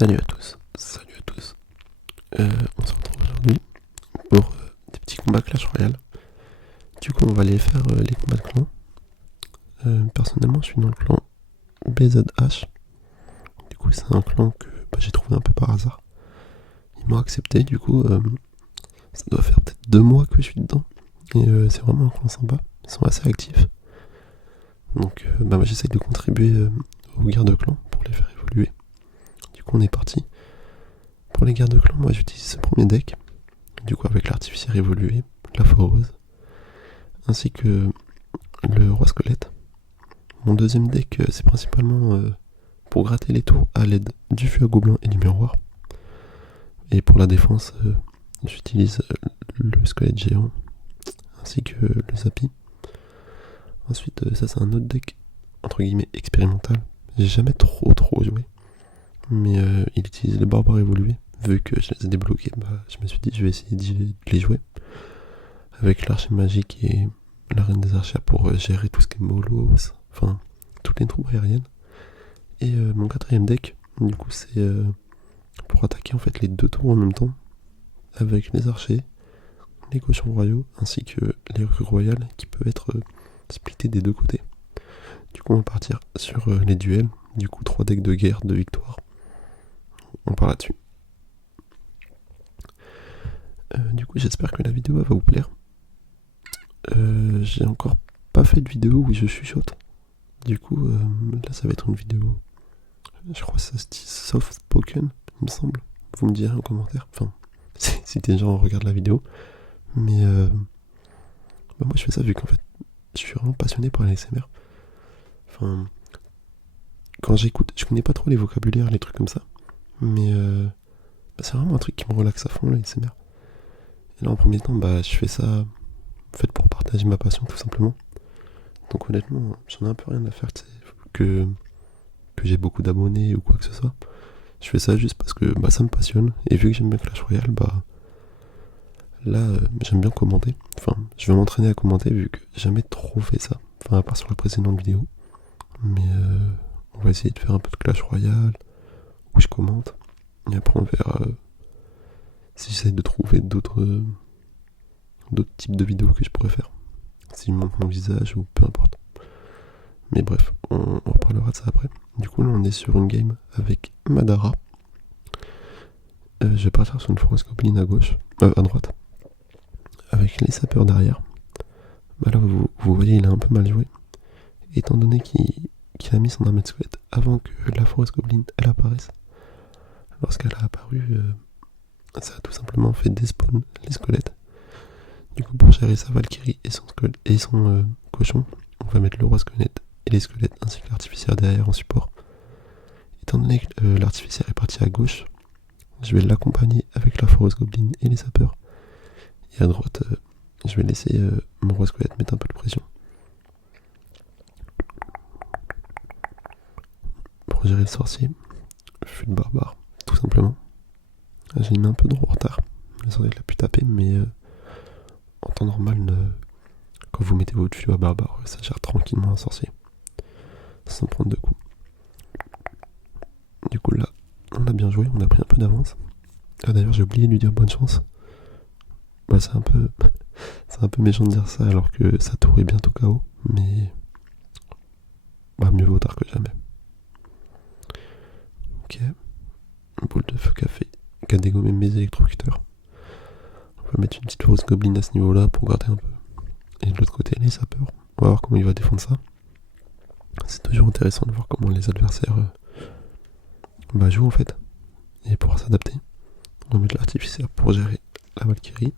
Salut à tous, salut à tous. On se retrouve aujourd'hui pour des petits combats Clash Royale. Du coup, on va aller faire les combats de clan. Personnellement, je suis dans le clan BZH. Du coup, c'est un clan que j'ai trouvé un peu par hasard. Ils m'ont accepté, du coup, ça doit faire peut-être 2 mois que je suis dedans. Et c'est vraiment un clan sympa. Ils sont assez actifs. Donc, moi, j'essaye de contribuer aux guerres de clan pour les faire évoluer. Du coup, on est parti. Pour les guerres de clan, moi j'utilise ce premier deck, du coup avec l'artificière évolué, la foreuse, ainsi que le roi squelette. Mon deuxième deck, c'est principalement pour gratter les tours à l'aide du feu à gobelin et du miroir. Et pour la défense, j'utilise le squelette géant, ainsi que le zappy. Ensuite, ça c'est un autre deck, entre guillemets, expérimental. J'ai jamais trop joué, mais il utilise les barbares évolués. Vu que je les ai débloqués, je me suis dit je vais essayer de les jouer avec l'archer magique et la reine des archères pour gérer tout ce qui est molos, enfin toutes les troupes aériennes. Et mon quatrième deck, du coup, c'est pour attaquer en fait les 2 tours en même temps avec les archers, les cochons royaux ainsi que les recrues royales qui peuvent être splittés des 2 côtés. Du coup, on va partir sur les duels. Du coup, 3 decks de guerre, de victoire. On part là-dessus. Du coup, j'espère que la vidéo va vous plaire. J'ai encore pas fait de vidéo où je chuchote. Du coup, là, ça va être une vidéo. Je crois que ça se dit soft spoken, il me semble. Vous me direz en commentaire. Enfin, si des gens regardent la vidéo. Mais moi, je fais ça vu qu'en fait, je suis vraiment passionné par les SMR. Enfin, quand j'écoute, je connais pas trop les vocabulaires, les trucs comme ça. Mais c'est vraiment un truc qui me relaxe à fond, les SMR. Et là, en premier temps, je fais ça en fait pour partager ma passion, tout simplement. Donc honnêtement, j'en ai un peu rien à faire, tu sais, que j'ai beaucoup d'abonnés ou quoi que ce soit. Je fais ça juste parce que ça me passionne. Et vu que j'aime bien Clash Royale, là, j'aime bien commenter. Enfin, je vais m'entraîner à commenter vu que j'ai jamais trop fait ça. Enfin, à part sur la précédente vidéo. Mais on va essayer de faire un peu de Clash Royale où je commente. Et après, on verra si j'essaie de trouver d'autres types de vidéos que je pourrais faire. S'il me montre mon visage ou peu importe. Mais bref, on reparlera de ça après. Du coup, là, on est sur une game avec Madara. Je vais partir sur une forest goblin à gauche, à droite, avec les sapeurs derrière. Là, vous voyez, il a un peu mal joué, étant donné qu'il a mis son armée de squelette avant que la forest goblin elle apparaisse. Lorsqu'elle a apparu, ça a tout simplement fait despawn les squelettes. Du coup, pour gérer sa Valkyrie et son cochon, on va mettre le roi squelette et les squelettes ainsi que l'artificière derrière en support. Étant donné que l'artificière est parti à gauche, je vais l'accompagner avec la forest goblin et les sapeurs. Et à droite, je vais laisser mon roi squelette mettre un peu de pression. Pour gérer le sorcier, je fais le barbare, tout simplement. J'ai mis un peu de retard. Le sorcier l'a pu taper, mais en temps normal, quand vous mettez votre tuyau à barbare, ça gère tranquillement un sorcier. Sans prendre de coups. Du coup là, on a bien joué, on a pris un peu d'avance. Ah d'ailleurs j'ai oublié de lui dire bonne chance. C'est un peu méchant de dire ça alors que sa tour est bientôt KO, mais mieux vaut tard que jamais. Ok, une boule de feu café qui a dégommé mes électrocuteurs. On va mettre une petite force goblin à ce niveau là pour gratter un peu. Et de l'autre côté les sapeurs, on va voir comment il va défendre ça. C'est toujours intéressant de voir comment les adversaires jouent en fait, et pouvoir s'adapter. On va mettre l'artificière pour gérer la Valkyrie.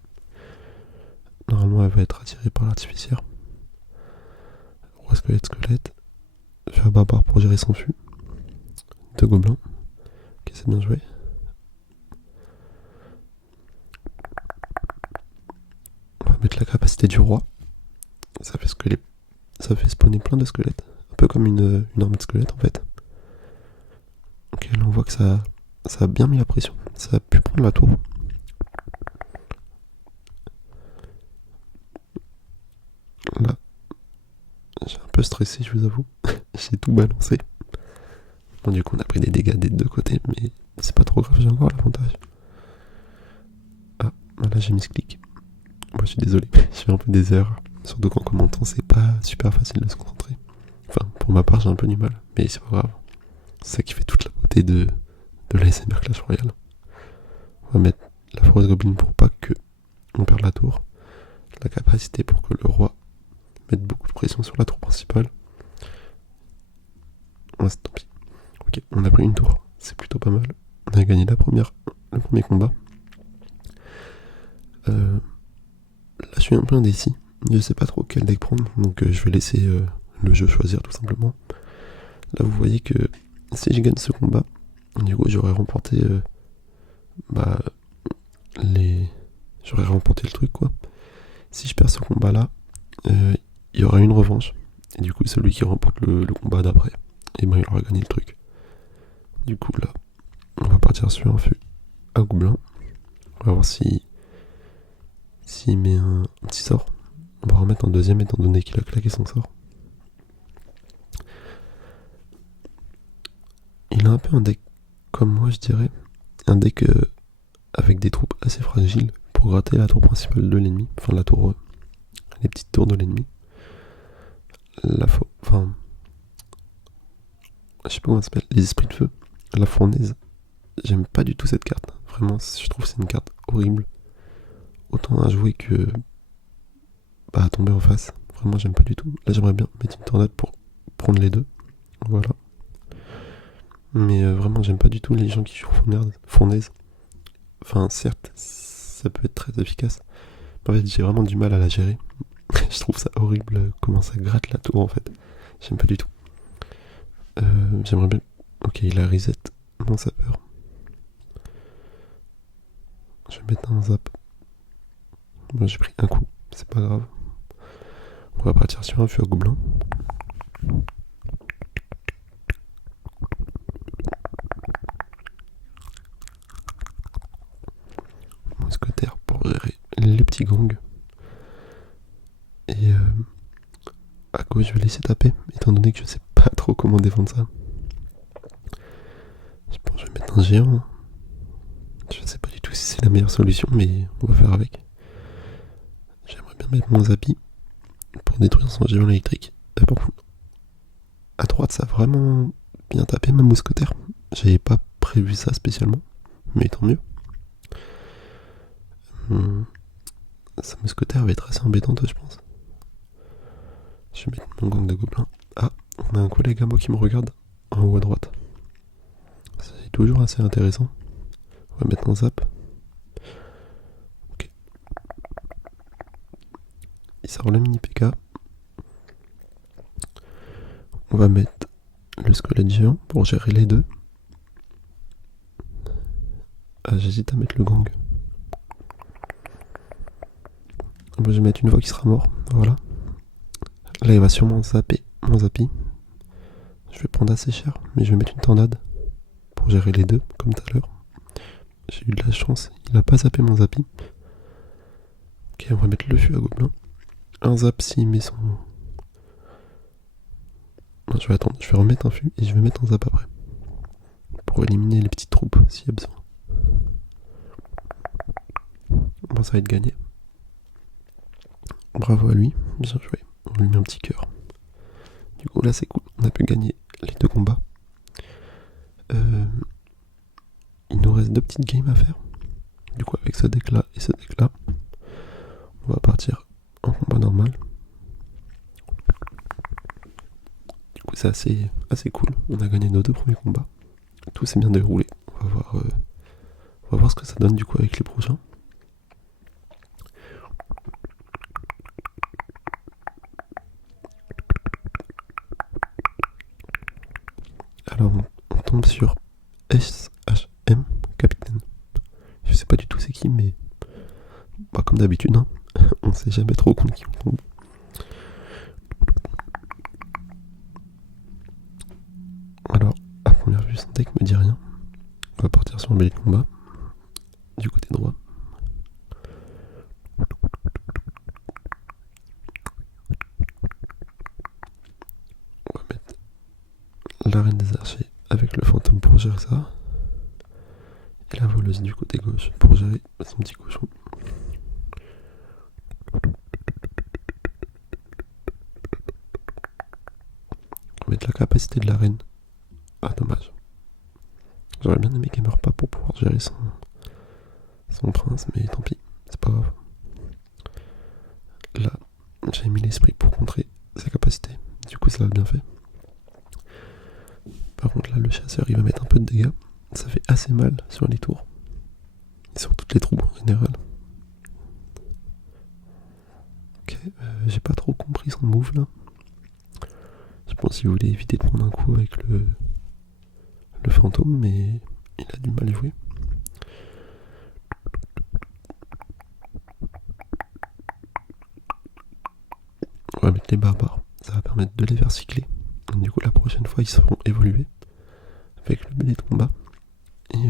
Normalement, elle va être attirée par l'artificière. Roi squelette. Faire barbare pour gérer son fût. 2 gobelins. Ok, c'est bien joué. On va mettre la capacité du roi. Ça fait spawner plein de squelettes. Un peu comme une armée de squelettes en fait. Ok, là on voit que ça a bien mis la pression. Ça a pu prendre la tour. Là, j'ai un peu stressé, je vous avoue. J'ai tout balancé. Bon, du coup, on a pris des dégâts des deux côtés, mais c'est pas trop grave, j'ai encore l'avantage. Ah, voilà, j'ai mis ce clic. Moi, je suis désolé, je fais un peu des erreurs. Surtout qu'en commentant, c'est pas super facile de se concentrer. Enfin, pour ma part, j'ai un peu du mal, mais c'est pas grave. C'est ça qui fait toute la beauté de l'ASMR Clash Royale. On va mettre la forest goblin pour pas que on perde la tour. La capacité pour que le roi mette beaucoup de pression sur la tour principale. Ouais, c'est tant pis. Ok, on a pris une tour, c'est plutôt pas mal. On a gagné le premier combat. Là, je suis un peu indécis. Je sais pas trop quel deck prendre, donc je vais laisser le jeu choisir tout simplement. Là, vous voyez que si je gagne ce combat, du coup, j'aurais remporté j'aurais remporté le truc, quoi. Si je perds ce combat-là, il y aura une revanche. Et du coup, celui qui remporte le combat d'après, et ben il aura gagné le truc. Du coup, là, on va partir sur un feu à gobelin. On va voir s'il met un petit sort. On va remettre un deuxième étant donné qu'il a claqué son sort. Il a un peu un deck comme moi, je dirais. Un deck avec des troupes assez fragiles pour gratter la tour principale de l'ennemi. Enfin, les petites tours de l'ennemi. Je sais pas comment ça s'appelle. Les esprits de feu. La fournaise. J'aime pas du tout cette carte. Vraiment, je trouve que c'est une carte horrible. Autant à jouer que à tomber en face. Vraiment, j'aime pas du tout. Là, j'aimerais bien mettre une tornade pour prendre les deux. Voilà. Mais vraiment, j'aime pas du tout les gens qui jouent fournaise. Enfin, certes, ça peut être très efficace. Mais en fait, j'ai vraiment du mal à la gérer. Je trouve ça horrible comment ça gratte la tour en fait. J'aime pas du tout. J'aimerais bien. Ok, il a reset mon sapeur. Je vais mettre un zap. Bon, j'ai pris un coup, c'est pas grave. On va partir sur un feu à gobelin. Mousquetaire pour gérer les petits gangs. Et à gauche, je vais laisser taper, étant donné que je sais pas trop comment défendre ça. Je pense que je vais mettre un géant. Je sais pas du tout si c'est la meilleure solution, mais on va faire avec. J'aimerais bien mettre mon zappy pour détruire son géant électrique. Par contre, à droite, ça a vraiment bien tapé ma mousquetaire. J'avais pas prévu ça spécialement, mais tant mieux. Sa mousquetaire va être assez embêtante, je pense. Je vais mettre mon gang de gobelins. Ah, on a un collègue à moi qui me regarde en haut à droite. C'est toujours assez intéressant. On va mettre un zap. Ok. Il sort le mini PK. On va mettre le squelette géant pour gérer les deux. Ah, j'hésite à mettre le gang. Je vais mettre une fois qu'il sera mort. Voilà. Là, il va sûrement zapper mon zappy. Je vais prendre assez cher, mais je vais mettre une tornade pour gérer les deux, comme tout à l'heure. J'ai eu de la chance, il a pas zappé mon zappy. Ok, on va mettre le feu à gobelin. Un zap s'il met son... Non, je vais attendre, je vais remettre un feu et je vais mettre un zap après. Pour éliminer les petites troupes s'il y a besoin. Bon, ça va être gagné. Bravo à lui, bien joué. On lui met un petit cœur. Du coup, là c'est cool, on a pu gagner les deux combats. Il nous reste deux petites games à faire. Du coup, avec ce deck là et ce deck là, on va partir en combat normal. Du coup, c'est assez cool. On a gagné nos deux premiers combats. Tout s'est bien déroulé. On va voir ce que ça donne du coup avec les prochains. Alors, on tombe sur SHM Capitaine. Je sais pas du tout c'est qui, mais comme d'habitude, hein, on sait jamais trop contre qui on tombe. Alors, à première vue, son deck me dit rien. On va partir sur un mêlée de combat du côté droit. On va mettre la reine des archers avec gérer ça. Et la voleuse du côté gauche pour gérer son petit cochon. On va mettre la capacité de la reine. Ah, dommage. J'aurais bien aimé qu'elle meure pas pour pouvoir gérer son prince, mais tant pis, c'est pas grave. Là, j'ai mis l'esprit pour contrer sa capacité. Du coup, ça l'a bien fait. Par contre, là, le chasseur, il va mettre un peu de dégâts. Ça fait assez mal sur les tours. Et sur toutes les troupes en général. Ok, j'ai pas trop compris son move là. Je pense qu'il voulait éviter de prendre un coup avec le fantôme, mais il a du mal joué. On va mettre les barbares, ça va permettre de les faire cycler. Du coup, la prochaine fois, ils seront évolués avec le mêlée de combat. Et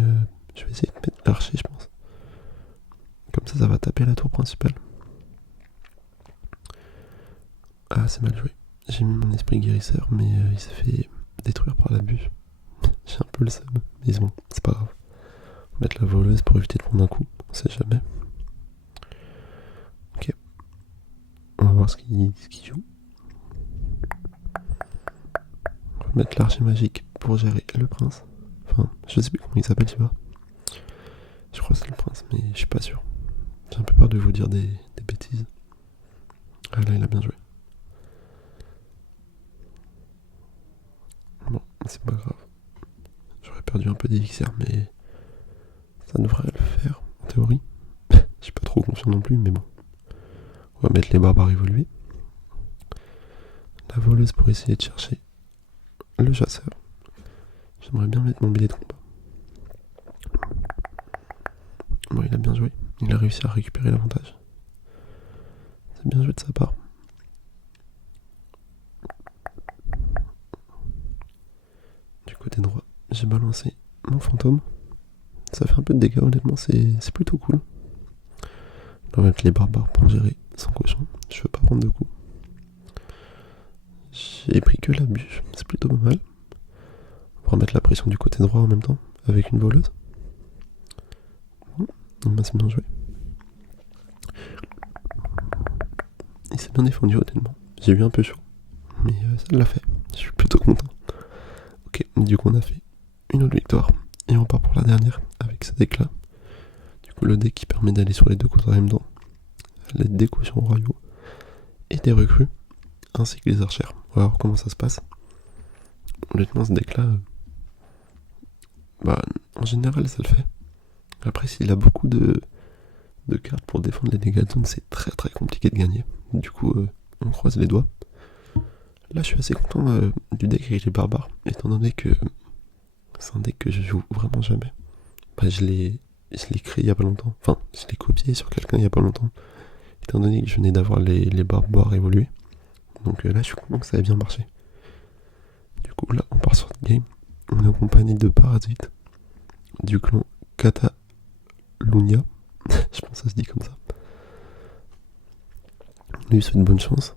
je vais essayer de mettre l'archer, je pense. Comme ça va taper la tour principale. Ah, c'est mal joué. J'ai mis mon esprit guérisseur, mais il s'est fait détruire par la bûche. J'ai un peu le seum, mais bon, c'est pas grave. On va mettre la voleuse pour éviter de prendre un coup, on sait jamais. Ok. On va voir ce qu'il joue. On va mettre l'archer magique pour gérer le prince. Enfin, je sais plus comment il s'appelle, tu vois. Je crois que c'est le prince, mais je suis pas sûr. J'ai un peu peur de vous dire des bêtises. Ah là, il a bien joué. Bon, c'est pas grave. J'aurais perdu un peu d'élixir, mais ça devrait le faire, en théorie. Je suis pas trop confiant non plus, mais bon. On va mettre les barbares évolués. La voleuse pour essayer de chercher le chasseur. J'aimerais bien mettre mon billet de combat. Bon, il a bien joué. Il a réussi à récupérer l'avantage. C'est bien joué de sa part. Du côté droit, j'ai balancé mon fantôme. Ça fait un peu de dégâts, honnêtement, c'est plutôt cool. On va mettre les barbares pour gérer son cochon. Je veux pas prendre de coups. J'ai pris que la bûche, c'est plutôt pas mal. On va remettre la pression du côté droit en même temps, avec une voleuse. Bon, c'est bien joué. Il s'est bien défendu honnêtement. J'ai eu un peu chaud, mais ça l'a fait. Je suis plutôt content. Ok, du coup on a fait une autre victoire. Et on part pour la dernière avec ce deck là. Du coup le deck qui permet d'aller sur les deux côtés en même temps. Des cochons royaux et des recrues, ainsi que les archères. On va voir comment ça se passe. Honnêtement ce deck là, en général ça le fait. Après s'il a beaucoup de cartes pour défendre les dégâts de zone, c'est très très compliqué de gagner. Du coup on croise les doigts. Là je suis assez content du deck avec les barbares, étant donné que c'est un deck que je joue vraiment jamais. Je l'ai créé il y a pas longtemps. Enfin, je l'ai copié sur quelqu'un il y a pas longtemps. Étant donné que je venais d'avoir les barbares évolués. Donc là je suis content que ça ait bien marché. Du coup là on part sur le game. On est en compagnie de Parasite du clan Catalunya. Je pense que ça se dit comme ça. On lui souhaite bonne chance.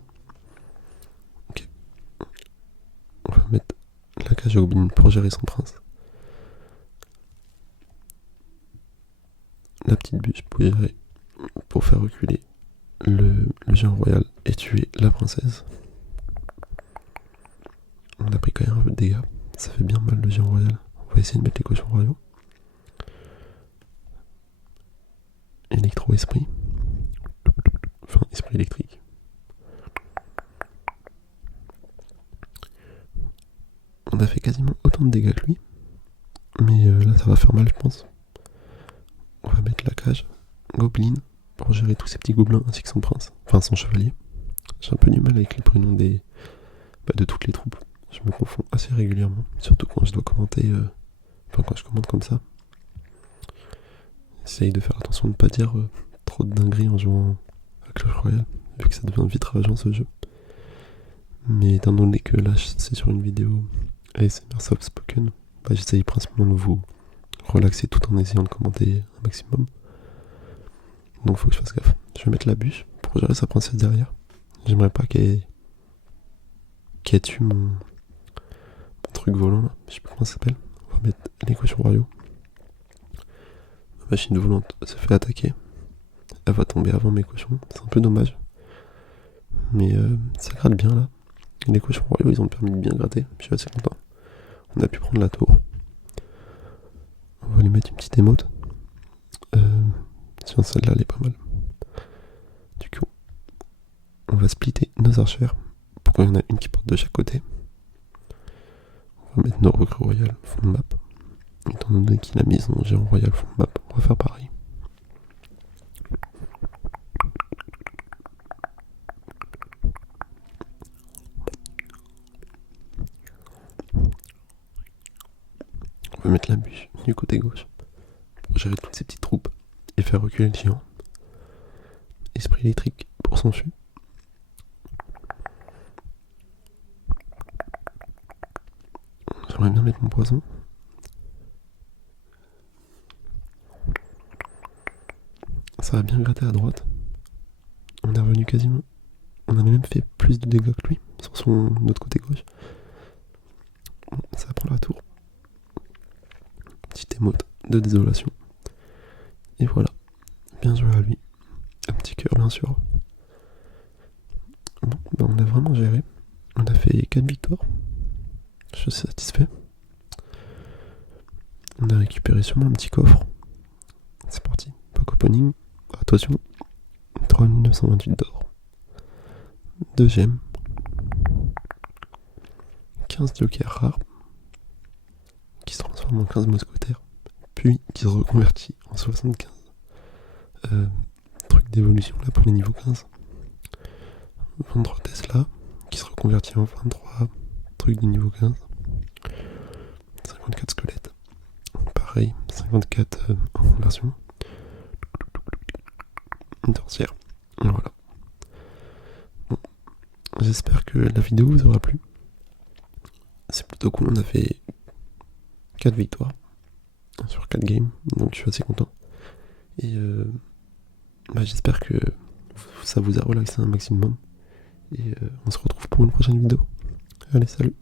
Ok. On va mettre la cage à Goblin pour gérer son prince. La petite bûche pour faire reculer le géant royal et tuer la princesse. On a pris quand même un peu de dégâts. Ça fait bien mal le géant royal. On va essayer de mettre les cochons royaux. Électro-esprit. Enfin, esprit électrique. On a fait quasiment autant de dégâts que lui. Mais là, ça va faire mal, je pense. On va mettre la cage Goblin pour gérer tous ces petits gobelins ainsi que son prince. Enfin, son chevalier. J'ai un peu du mal avec les prénoms de toutes les troupes. Je me confonds assez régulièrement. Surtout quand je dois commenter. Quand je commente comme ça. J'essaye de faire attention de ne pas dire trop de dingueries en jouant à Clash Royale, vu que ça devient vite rageant ce jeu. Mais étant donné que là c'est sur une vidéo ASMR soft spoken, j'essaye principalement de vous relaxer tout en essayant de commenter un maximum. Donc faut que je fasse gaffe. Je vais mettre la bûche pour gérer sa princesse derrière. J'aimerais pas qu'elle tue mon truc volant là. Je sais pas comment ça s'appelle. On va mettre l'équation royaux. Ma machine de volante se fait attaquer. Elle va tomber avant mes cochons. C'est un peu dommage. Mais ça gratte bien là. Les cochons royaux, ils ont permis de bien gratter. Je suis assez content. On a pu prendre la tour. On va lui mettre une petite émote. Tiens, celle-là, elle est pas mal. Du coup, on va splitter nos archères pour qu'il y en a une qui porte de chaque côté. On va mettre nos recrues royales fond de map. Étant donné qu'il a mis son géant royal fond de map, on va faire pareil. On va mettre la bûche du côté gauche pour gérer toutes ces petites troupes et faire reculer le géant. Esprit électrique pour son su. J'aimerais bien mettre mon poison. Ça va bien gratter à droite. On est revenu quasiment. On a même fait plus de dégâts que lui sur notre côté gauche. Bon, ça prend la tour. Petite émote de désolation. Et voilà. Bien joué à lui. Un petit cœur bien sûr. Bon, ben on a vraiment géré. On a fait 4 victoires. Je suis satisfait. On a récupéré sûrement un petit coffre. C'est parti. Pack opening. Attention. 3928 d'or. 2 gemmes. 15 jokers rares. Qui se transforment en 15 mousquetaires. Puis qui se reconvertit en 75. Truc d'évolution là pour les niveaux 15. 23 Tesla. Qui se reconvertit en 23 trucs de niveau 15. 54 squelettes. Pareil, 54 en version. Une torsière. Voilà. Bon. J'espère que la vidéo vous aura plu. C'est plutôt cool, on a fait 4 victoires sur 4 games, donc je suis assez content. Et j'espère que ça vous a relaxé un maximum. Et on se retrouve pour une prochaine vidéo. Allez, salut!